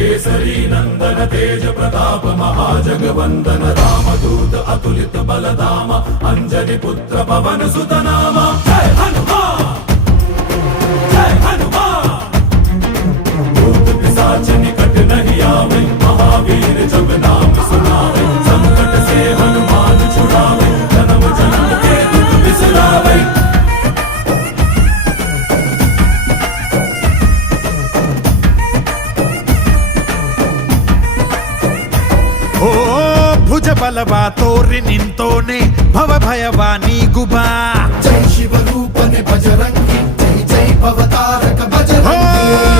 केसरी नंदन तेज प्रताप महाजगवंदन रामदूत अतुलित बलधामा अंजनी पुत्र पवन सुत नामा जय हनुमान जय हनुमान। भूत पिशाच निकट नहीं आवे महावीर जब नाम सुनावे संकट से हनुमान छुड़ावे जन्म जन्म के दुख बिसरावे। ಓ ಭುಜ ಬಲವ ತೋರಿ ನಿಂತೋನೆ ಭವ ಭಯವ ನೀಗುಬಾ ಜೈ ಶಿವರೂಪನೆ ಬಜರಂಗಿ ಜೈ ಜೈ ಭವತಾರಕ ಬಜರಂಗಿ